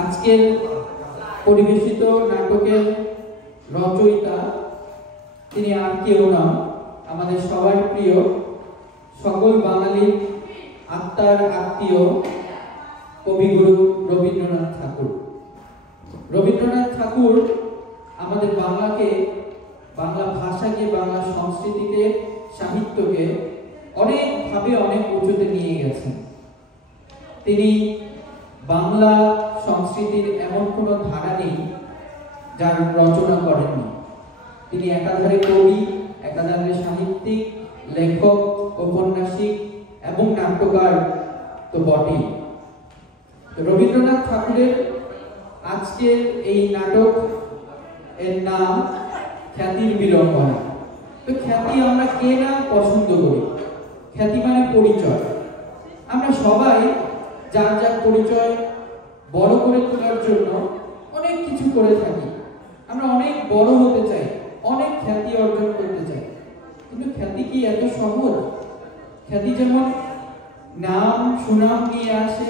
আজকের পরিবেশিত নাটকের রচয়িতা তিনি আর কেউ নন, আমাদের সবার প্রিয়, সকল বাঙালির আত্মার আত্মীয় কবিগুরু রবীন্দ্রনাথ ঠাকুর। রবীন্দ্রনাথ ঠাকুর আমাদের বাংলাকে, বাংলা ভাষাকে, বাংলা সংস্কৃতিকে, সাহিত্যকে অনেকভাবে অনেক উঁচুতে নিয়ে গেছেন। তিনি বাংলা সংস্কৃতির এমন কোনো ধারা নেই যার রচনা করেননি। তিনি একাধারে কবি, একাধারে সাহিত্যিক, লেখক, ঔপন্যাসিক এবং নাট্যকার তো বটেই। রবীন্দ্রনাথ ঠাকুরের আজকের এই নাটক এর নাম খ্যাতির বিড়ম্বনা। তো খ্যাতি আমরা কে না পছন্দ করি? খ্যাতি মানে পরিচয়। আমরা সবাই যার যার পরিচয় বড় করে তোলার জন্য অনেক কিছু করে থাকি। আমরা অনেক বড় হতে চাই, অনেক খ্যাতি অর্জন করতে চাই, কিন্তু খ্যাতি কি এত সহজ? খ্যাতি যেমন নাম সুনাম নিয়ে আসে,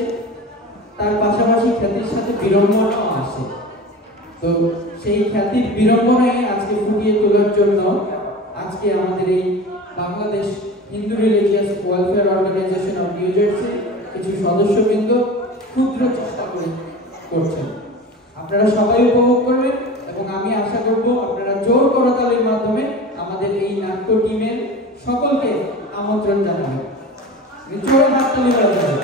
তার পাশাপাশি খ্যাতির সাথে বিড়ম্বনাও আসে। তো সেই খ্যাতির বিড়ম্বনায় আজকে ফুটিয়ে তোলার জন্য আজকে আমাদের এই Bangladesh Hindu religious welfare organization of New Jersey কিছু সদস্যবৃন্দ ক্ষুদ্র চেষ্টা করছেন। আপনারা সবাই উপভোগ করবেন এবং আমি আশা করব আপনারা জোর করতালির মাধ্যমে আমাদের এই নাট্য টিমের সকলকে আমন্ত্রণ জানাবেন। জোরে হাততালি বাজাবেন।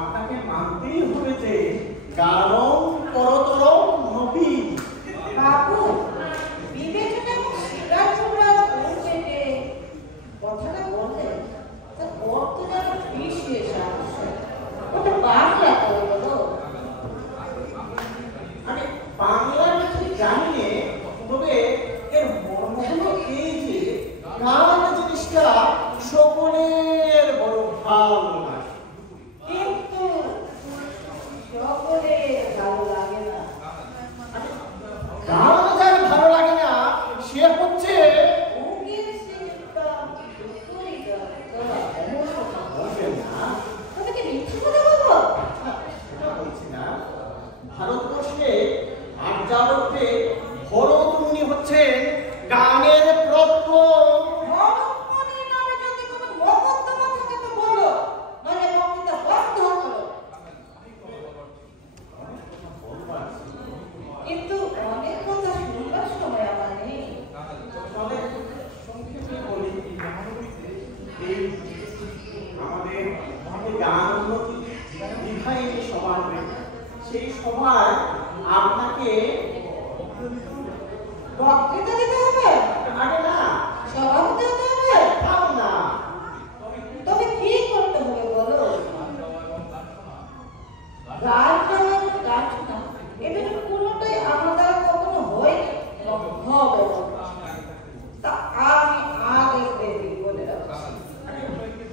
আপনাকে মানতেই হবে যে কারণ পরতরম নবী বাবু বিবেচনা এবং শিকার সেই সভায় আপনাকে বক্তৃতা দিতে হবে? আগে না, সভাপতি হতে হবে? তাও না, তবে কি করতে হবে বলো? গান গাওয়া, গান শোনা, এদের কোনোটাই আমার দ্বারা কখনো হয়নি, হবে না। তা আমি আগে থেকে বলে রাখছি।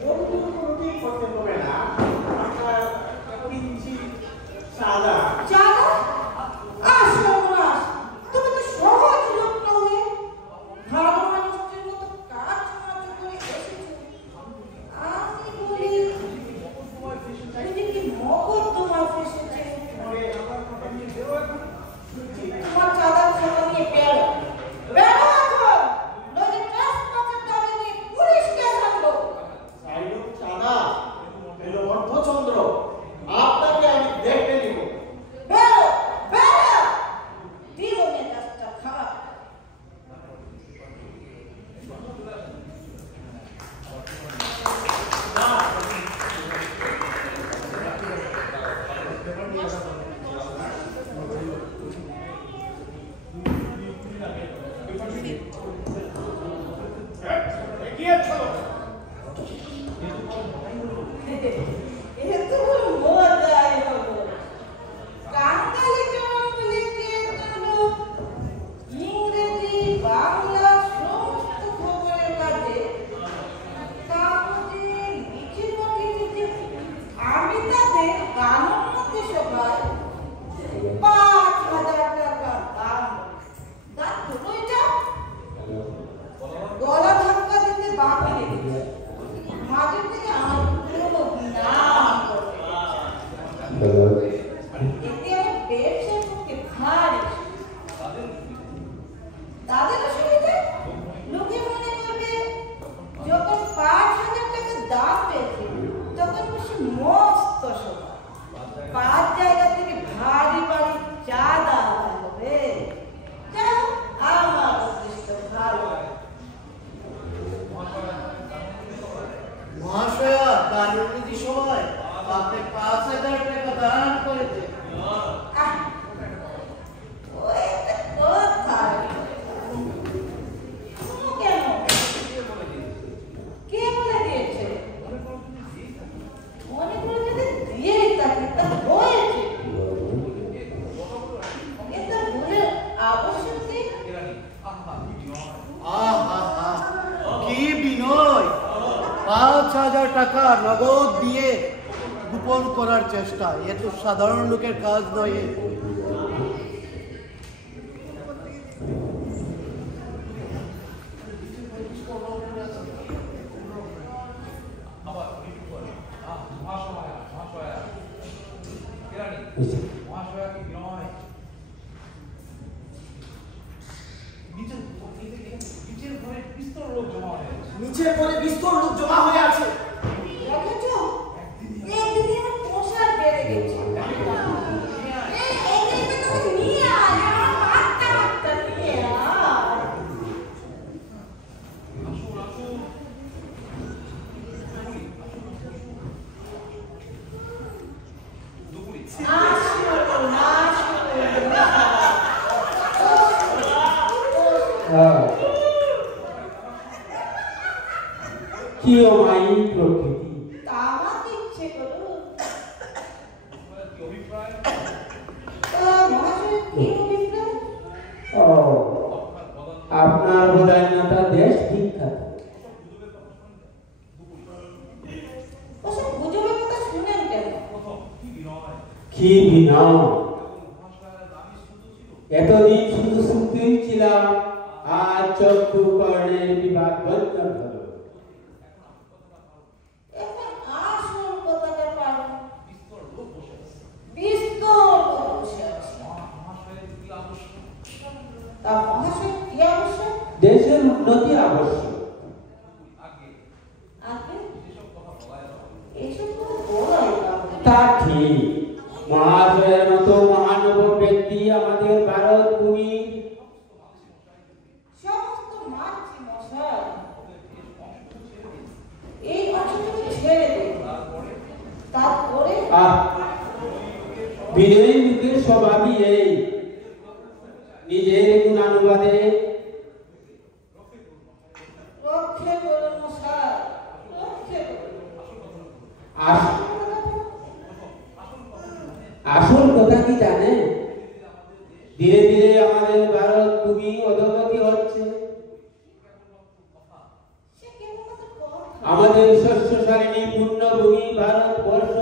ওরকম কোনোদিন করতে হবে না। আপনার কিঞ্চিৎ সাদা জানো, সর্বনাশ, তুমি তো সহজ লোক নহে। ভালো মানুষটির মতো কাজ সমাজ করে এসেছো। আমি বলি, তুমি কি মকদ্দমায় ফেঁসেছে? তোমার চাঁদার খাতা নিয়ে বেরো। বেরো এখন, নইলে ট্রেসপাসের দাবি নিয়ে পুলিশ কেস আনবো। সাইলুক চাঁদা এলো অর্ধচন্দ্র, আপনাকে আমি দেখে নিব। বেরো, বেরো। দিল মেজাজটা খারাপ। এত বড় মজাই হলো। কাঙ্গালি জন বলে যে জানো, ইংরেজি, বাংলা সমস্ত খবরের কাজে কাগজে লিখে পাঠিয়েছে যে আমি তাদের গানোন্নতি সভায় 5,000 টাকা দাম। দাম তুলোই যাও। গলা ধাক্কা দিতে বাকি রেখেছে। মাঝে থেকে আমার পুরো নাম করতে এতে আমার ব্যবসার পক্ষে ভারী। তাদের অসুবিধে, লোকে মনে করবে যখন 5,000 টাকা দাম পেয়েছে তখন বসে মস্ত সভা। 5 জায়গা থেকে ভারী ভারী চাঁদা আদায় হবে। যাও, আমার উদ্দেশ্য ভালো। মহাশয়া, কার্যনীতি সময় আপনি 5,000 টাকা দান করেছে। আহ, ওই একটা কথা। শুনো কেন? কে বলে দিয়েছে? মনে করে যদি দিয়েই থাকে তা হয়েছে। এটা ভুলের আবশ্যক নেই। আহা, কি বিনয়! 5,000 টাকা নগদ দিয়ে গোপন করার চেষ্টা, এ তো সাধারণ লোকের কাজ নয়। নিচের পরে বিস্তর লোক জমা হয়ে আছে। দেখেছো? একদিনই আমার পোশাক বেড়ে গেছে। এইদিকে তুমি নিয়ে আয়, আমার বাচ্চা নিয়ে আয়। কি অমায়িক প্রকৃতি! তামাক ইচ্ছে করো। মহাশয়, কি অভিপ্রায়? ও, আপনার উদারতা দেশ বিখ্যাত। ওসব গুজবের কথা শুনেন কেন? কি বিনয়! এতদিন শুধু শুনতেই ছিলাম, আজ চক্ষু কর্ণের বিবাদ বন্ধন হলো। এখন আসল কথাটা পারো। বিস্তর লোক বসে আছে। তা মহাশয় কি আবশ্যক? দেশের উন্নতি আবশ্যক। আগে এসব কথা বলাই বাহুল্য। তা ঠিক। মহাশয়ের মতো মহানব ব্যক্তি আমাদের ভারত ভূমির সমস্ত মানছি মশাই। এই অসুবিধা ছেড়ে দিন। তারপরে বিনয়ী স্বভাবই এই, নিজের গুণানুবাদে রক্ষে করুন মশাই, রক্ষে করুন। আসল কথা কি জানে? ধীরে ধীরে আমাদের ভারত ভূমি অধোগতি হচ্ছে। সে কেবলমাত্র কথা। আমাদের শস্যশালিনী পূর্ণভূমি ভারতবর্ষ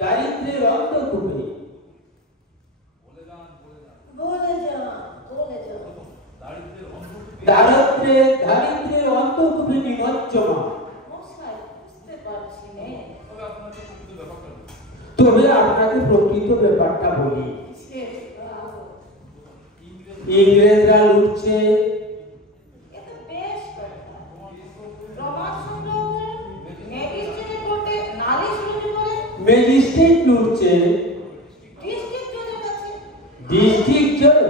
দারিদ্র্যের অন্তঃকূপে। বলে যান, বলে যান। দারিদ্র্যের অন্তঃকূপে নিমজ্জমান। মশাই, বুঝতে পারছি নে। তবে আপনাকে প্রকৃত ব্যাপারটা বলি। সে বাবু, ইংরেজরা লুটছে, এ তো বেশ কথা। প্রমাণ সংগ্রহ করেন, ম্যাজিস্ট্রেটের কোর্টে নালিশ রুজু করেন, ম্যাজিস্ট্রেট লুটছে, ডিস্ট্রিক্ট জজের কাছে। ডিস্ট্রিক্ট জজ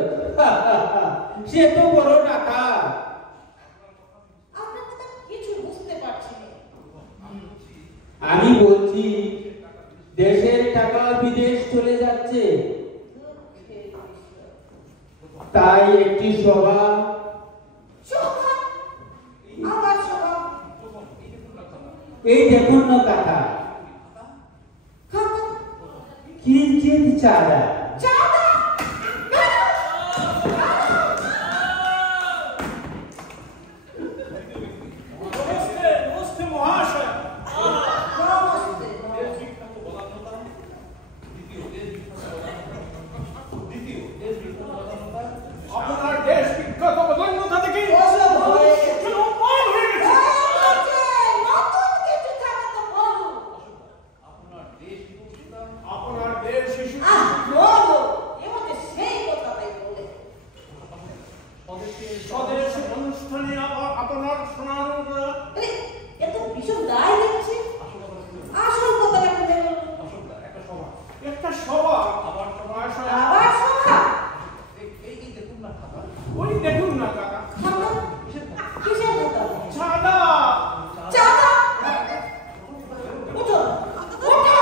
সে তো বড় টাকা। আপনার কথা কিছু বুঝতে পারছি না। আমি বলছি দেশের টাকা বিদেশ চলে যাচ্ছে, দুঃখের বিষয়। তাই একটি সভা সভা, আবার সভা। এই দেখুন না কাকা, খাতা, কিঞ্চিত চাঁদা। চাঁদা। নমস্তে, নমস্তে মহাশয়। নমস্তে, নমস্তে। আপনার দেশ বিখ্যাত প্রধানমন্ত্রী থেকে ওসব হয়ে গেছে। চলমান হয়ে গেছে। নতুন কিছু থাকে তো বলুন। আপনার দেশ শিশু বলো, এমন সেই কথাটাই বলে। স্বদেশ অনুষ্ঠানে আপনার শোনার আরে, এ তো ভীষণ দায় দিচ্ছে। আসল কথাটা খুলে বলুন। একটা সভা মহাশয়। আবার সভা। ওই দেখুন না কাকা, খাতা, কিসের খাতা? চাঁদা। চাঁদা। উঠো, উঠো।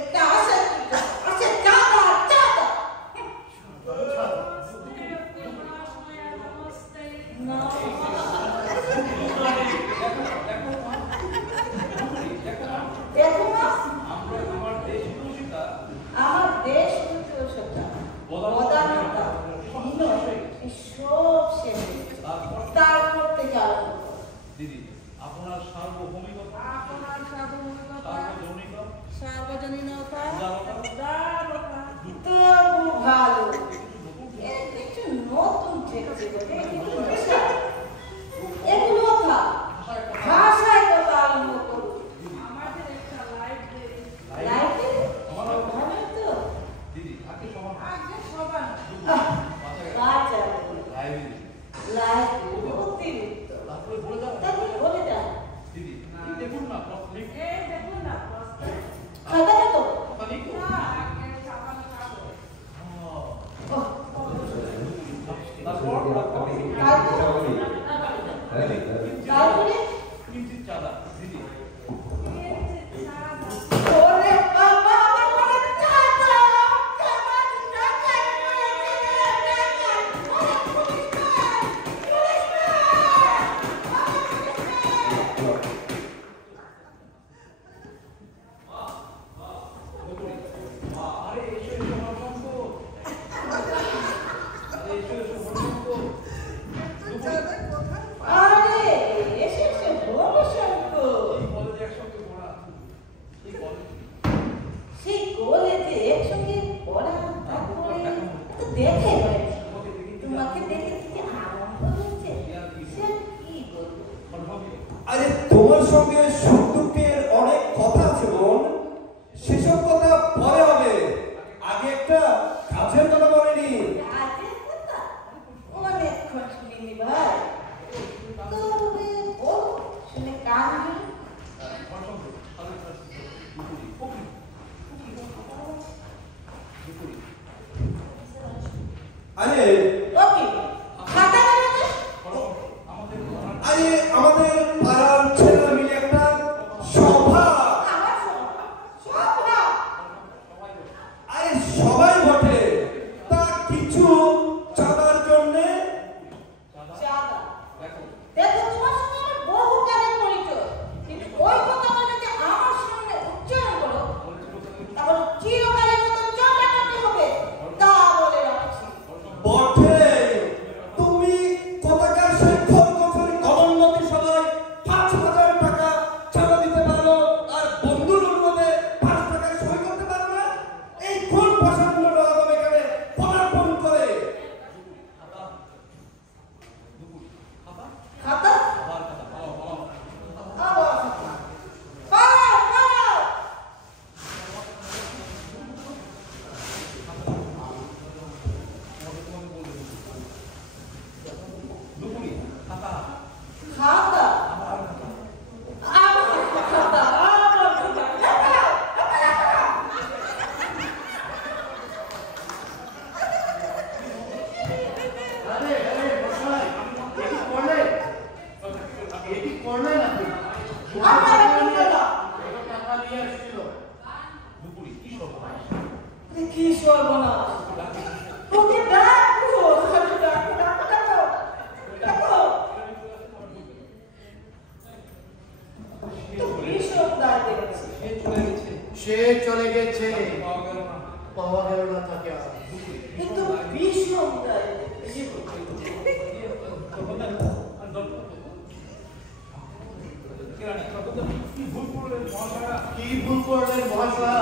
একটা আসে, আসে চাঁদা, চাঁদা। না। দেখো না, আমার দেশ উচ্চতা, প্রধানতা, এই সব শেষ হয়ে গেছে। তারপর থেকে আরম্ভ করো। আপনার সার্বভৌমিকতা, আপনার সার্বভৌমিকতা, সার্বজনীনতা, সার্বজনীনতা, উদারতা, তবু ভালো। এর কিছু নতুন ঠেকছে বটে, কিন্তু বিষয়। এগুলো থাক, ভাষায় কথা আরম্ভ করুন। আমাদের একটা লাইব্রেরি, লাইব্রেরি? ভালোই তো। দিদি আগে সমান আগে সবার। বাচ্চা লাইব্রেরি, লাইব্রেরি অতিরিক্ত। তারপরে বলে যাবো তারপরে বলে যান। দিদি এই দেখুন না প্রশ্নিক খাতাটা তো? কথা নেই তো তারপর তারপরে? কিঞ্চিত চাঁদা দিদি ওরে বাবা, আমার মনে চাঁদা! আমার টাকা! আরে এসো এসো হরসঙ্ক, আরে এসো এসো হরসঙ্ক, আরে, এসেছে বড় শঙ্কর। এই কলেজে একসঙ্গে পড়া, এই কলেজে সেই কলেজে একসঙ্গে পড়া, তারপরে তো দেখে হয়েছে। তোমাকে দেখে কি আনন্দ হচ্ছে, সে কি বলবো। হরসঙ্গে আরে তোমার সঙ্গে সুখ দুঃখের অনেক কথা আছে বোন, সেসব কথা পরে হবে। আগে একটা কাজের কথা বলেনি। কাজের কথা অনেকক্ষণ শুনিনি ভাই, তবে বল, শুনে কান দিল। হরসঙ্গ তাদের কাছে দুপুরি পকরি দুপুরি আরে ওকে, খাতা নিয়ে হরসঙ্গ আমাদের আরে আমাদের পাড়ার কি সর্বনাশ! ওকে ডাকো, ডাকো, ডাকো, ডাকো, ডাকো, ডাকো। তো ভীষণ দায় দেখছি। সে চলে গেছে, পাওয়া গেল না তাকে আর। কিন্তু ভীষণ দায় দেখছি। কি ভুল করলেন মহাশয়া? কি ভুল করলেন মহাশয়া?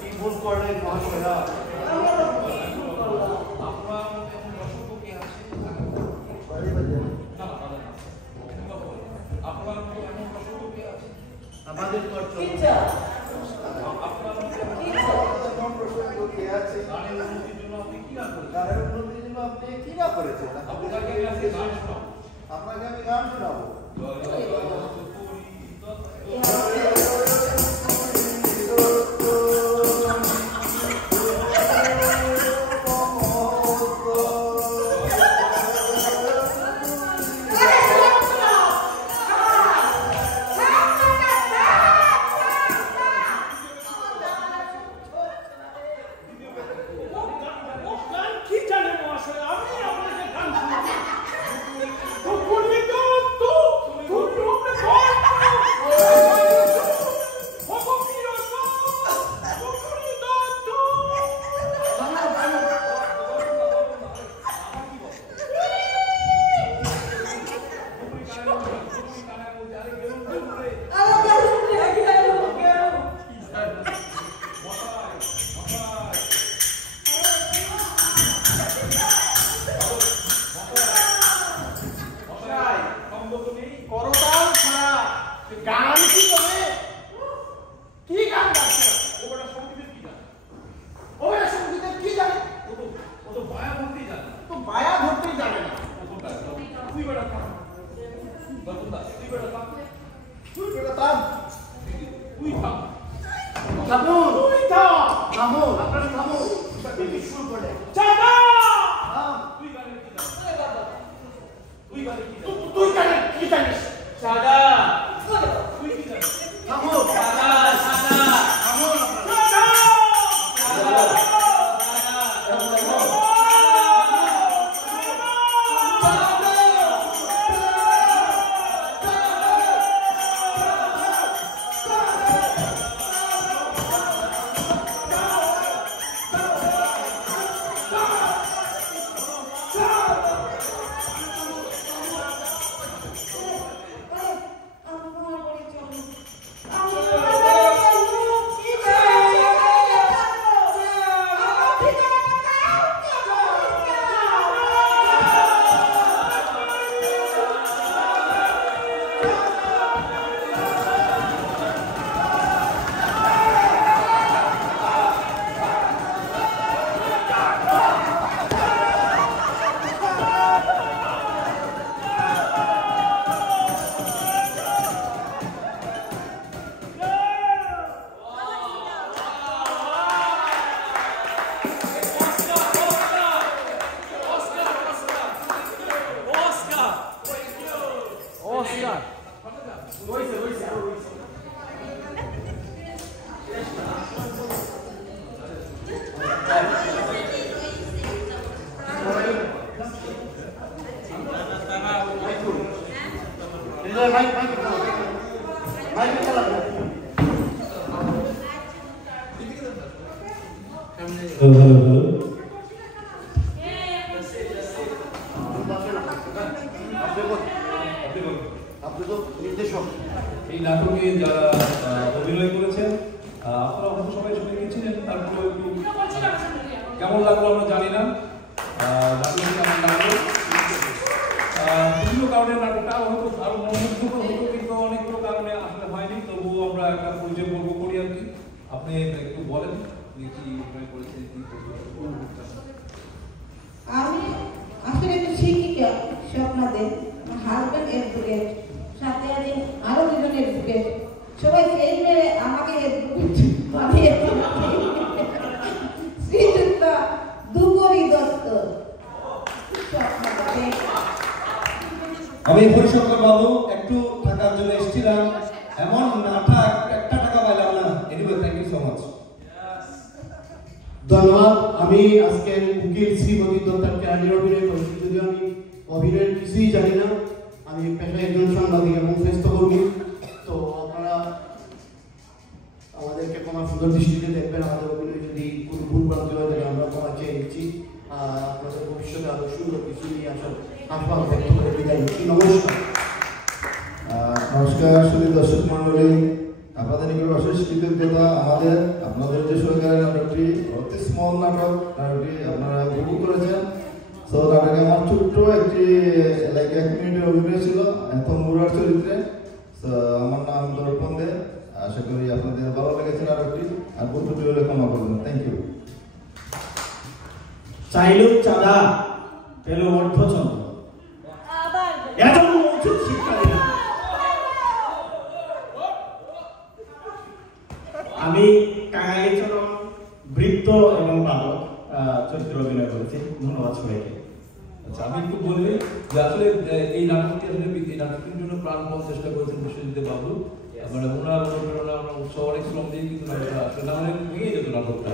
কি ভুল করলেন মহাশয়া? আমরা কি ভুল করলাম? আপনার মধ্যে এমন রসদ কি আছে? না, আপনার মধ্যে এমন রসদ কি আছে? আমাদের কি কর্তব্য। চাই? আপনার মধ্যে কি চাই? গানের উন্নতির জন্য আপনি কি না করেছেন? গানের উন্নতির জন্য আপনি কি না করেছেন? আপনাকে কাছে গান শোনাবো। আপনাকে আমি গান শোনাবো। ও গান কি জানে মহাশয়? আমি আপনাকে গান শোনাবো। তো বলবি তো, তুমি ওকে বল। করতাল ছাড়া গান কি করে? কি গান গাচ্ছে? ওটা সঙ্গীতের কি জানে? ওরা সঙ্গীতের কি জানে? ও তো বায়া ভর্তি জানে। তো বায়া ধরতেই জানে না। তুই বেটা থাম। দর্শনদা, তুই বেটা থাম। তুই বেটা থাম। তুই থাম। থামুন, তুই থাম। থামুন, আপনারা থামুন। তুমি শুরু করলেন। চাঁদা! তুই গানের কি জানিস? তুই গানের কি জানিস? তুই জানে কি জানিস? সাদা তুই কি জানিস? থামুন, সাদা সাদা থামুন আপনারা। আপনি তো নির্দেশক। এই নাটকে যারা অভিনয় করেছেন আপনারা হয়তো সবাই শুনে গেছিলেন, তারপরে একটু কেমন লাগলো আমরা জানি না। নাটকটি কেমন লাগলো বিভিন্ন কারণে নাটকটা হয়তো আরো মনোমুগ্ধকর হতো, কিন্তু অনেকগুলো কারণে আসলে হয়নি। তবুও আমরা একটা পরিচয় পর্ব করি আর কি। আপনি একটু বলেন যে কি অভিনয় করেছেন, কি আমি আসলে একটা শিক্ষিকা স্বপ্নাদের, হাজব্যান্ড এডভোকেট, সাথে আছে আরো দুজন এডভোকেট, সবাই ফেল মেরে আমাকে এডভোকেট বানিয়ে শ্রীযুক্তা দুপুরি দত্ত স্বপ্নাদের। আমি হরিশঙ্কর বাবু একটু থাকার জন্য এসেছিলাম, এমন নাটা একটা টাকা পাইলাম না। Anyway thank you so much. ধন্যবাদ। আমি আজকে উকিল শ্রীমতী দত্তার ক্যারিয়ার অভিনয় করেছি, যদিও আমি অভিনয়ের কিছুই জানি না। আমি পেশায় একজন সাংবাদিক এবং স্বাস্থ্যকর্মী। তো আপনারা আমাদেরকে ক্ষমা সুন্দর দৃষ্টিতে দেখবেন। আমাদের অভিনয় যদি কোনো ভুল প্রান্তি হয় তাহলে আমরা ক্ষমা চেয়ে নিচ্ছি। আপনাদের ভবিষ্যতে আরো সুন্দর কিছু নিয়ে আসার আহ্বান ব্যক্ত করে বিদায় নিচ্ছি। নমস্কার। নমস্কার সুধী দর্শক মন্ডলী, আপনাদের নিকট অশেষ কৃতজ্ঞতা। আপনাদের যে সরকারের নাটকটি অতি স্মল নাটকটি আপনারা উপভোগ করেছেন। তো নাটকে আমার ছোট্ট একটি 1 মিনিটের অভিনয় ছিল এত মুরার চরিত্রে। তো আমার নাম দর্পণ দে। আশা করি আপনাদের ভালো লেগেছে নাটকটি, আর বন্ধুটি হলে ক্ষমা করবেন। Thank you. চাইলুক চাঁদা পেল অর্ধচন্দ্র, এত মৌখিক শিক্ষা দিলাম। আমি কাঙালিচরণ বৃত্ত এবং বালক চরিত্র অভিনয় করেছি। ধন্যবাদ সবাইকে। আচ্ছা, আমি একটু বলি যে আসলে এই নাটকটি নাটকটির জন্য প্রাণপণ চেষ্টা করেছেন বিশ্বজিৎ বাবু। মানে ওনার অনুপ্রেরণা, আমরা উৎসাহ অনেক শ্রম দিয়ে কিন্তু নাটকটা আসলে না হলে ভেঙে যেত নাটকটা।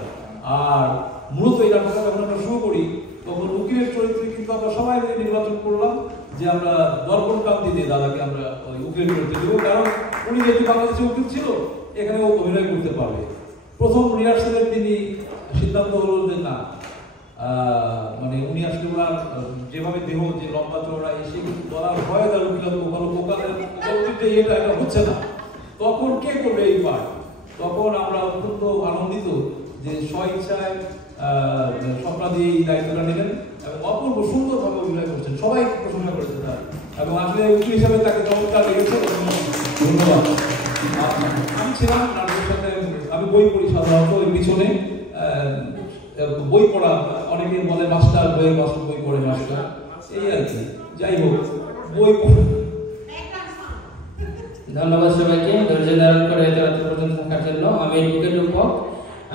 আর মূলত এই নাটকটা যখন আমরা শুরু করি তখন উকিলের চরিত্রে কিন্তু আমরা সবাই মিলে নির্বাচন করলাম যে আমরা দর্পণ কান্তি দিয়ে দাদাকে আমরা ওই উকিলের চরিত্রে দেবো, কারণ উনি যেহেতু বাংলাদেশে উকিল ছিল এখানে ও অভিনয় করতে পারবে। প্রথম রিহার্সালের তিনি সিদ্ধান্ত হলো যে না, মানে উনি আসলে ওনার যেভাবে দেহ যে লম্বা চওড়া এসে কিন্তু বলার ভয়ে তার উকিল এটা হচ্ছে না, তখন কে করবে এই পাঠ? তখন আমরা অত্যন্ত আনন্দিত যে স্বইচ্ছায় স্বপ্নাদি এই দায়িত্বটা নিলেন এবং অপূর্ব সুন্দরভাবে অভিনয় করছেন, সবাই প্রশংসা করেছে তার, এবং আসলে উকিল হিসাবে তাকে চমৎকার লেগেছে। ধন্যবাদ। আমি ছিলাম নাটকের সাথে, আমি বই পড়ি সাধারণত ওই পিছনে বই পড়া, অনেকে বলে মাস্টার বইয়ের মাস্টার, বই পড়ে মাস্টার, এই আর কি। যাই হোক, বই পড়ে। ধন্যবাদ সবাইকে ধৈর্য ধারণ করে এত রাত পর্যন্ত থাকার জন্য। আমি বুকের রূপক।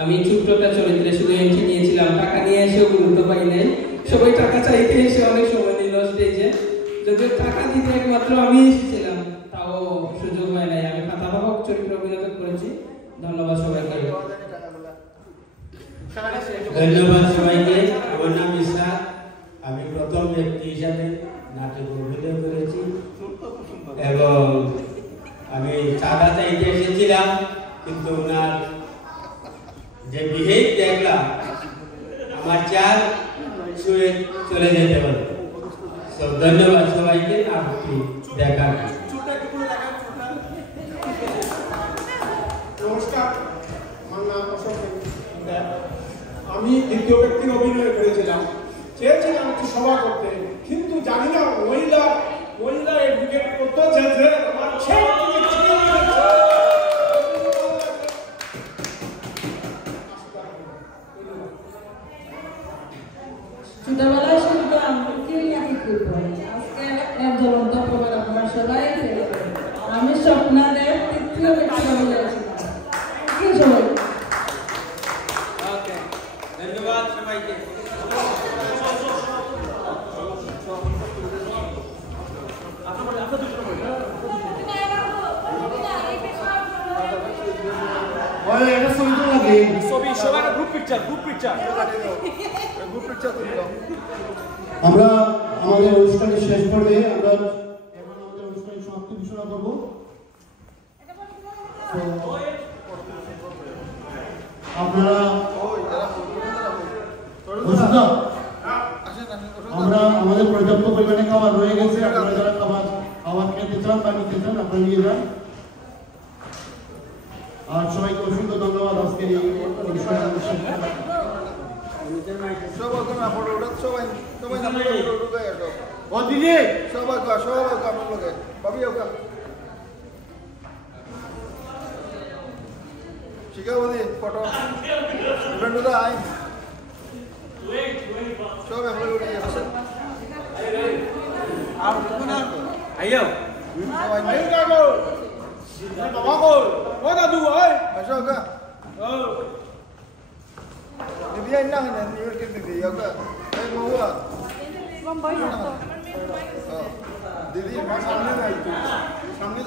আমি ছোট্ট একটা চরিত্রে শুধু এন্ট্রি নিয়েছিলাম, টাকা নিয়ে এসেও গুরুত্ব পাই নাই। সবাই টাকা চাইতে এসে অনেক সময় নিল স্টেজে, যদিও টাকা দিতে একমাত্র আমি এসেছিলাম, তাও সুযোগ হয় নাই। আমি খাতাবাহক চরিত্র অভিনয় করেছি। ধন্যবাদ সবাইকে। ধন্যবাদ সবাইকে। আমার নাম ইসরাত। আমি প্রথম ব্যক্তি হিসাবে নাটক অভিনয় করেছি এবং আমি চাঁদা চাইতে এসেছিলাম, কিন্তু ওনার যে বিহেভ দেখলাম আমার চার ছুঁয়ে চলে যেতে পারে। তো ধন্যবাদ সবাইকে নাটকটি দেখার। নমস্কার, আমার নাম অশোক। আমি দ্বিতীয় ব্যক্তির অভিনয় করেছিলাম, চেয়েছিলাম একটু সভা করতে, কিন্তু জানি না মহিলা এডভোকেট করতে চেয়েছে আমার ছোটবেলায় শুনতাম উকিল নাকি খুব হয়, আজকে এক জ্বলন্ত প্রমাণ আপনারা সবাই পেয়েছেন। আমি স্বপ্নাদের তৃতীয় ব্যক্তি বলেছিলাম। কি সবাই ধন্যবাদ সবাইকে। এটা ছবি তো লাগে, ছবি সবার গ্রুপ পিকচার আমরা আমাদের অনুষ্ঠানের শেষ পর্বে আমরা এখন আমাদের অনুষ্ঠানের সমাপ্তি ঘোষণা করব। আপনারা আমরা আমাদের পর্যাপ্ত পরিমাণে খাবার রয়ে গেছে। আপনারা যারা খাবার খেতে চান বা নিতে চান আপনারা নিয়ে যান। আর সবাইকে অসংখ্য ধন্যবাদ। আজকে এই Dia inang ni, ni kita dia juga. Saya mau buat. দিদি সামনে যাই সামনে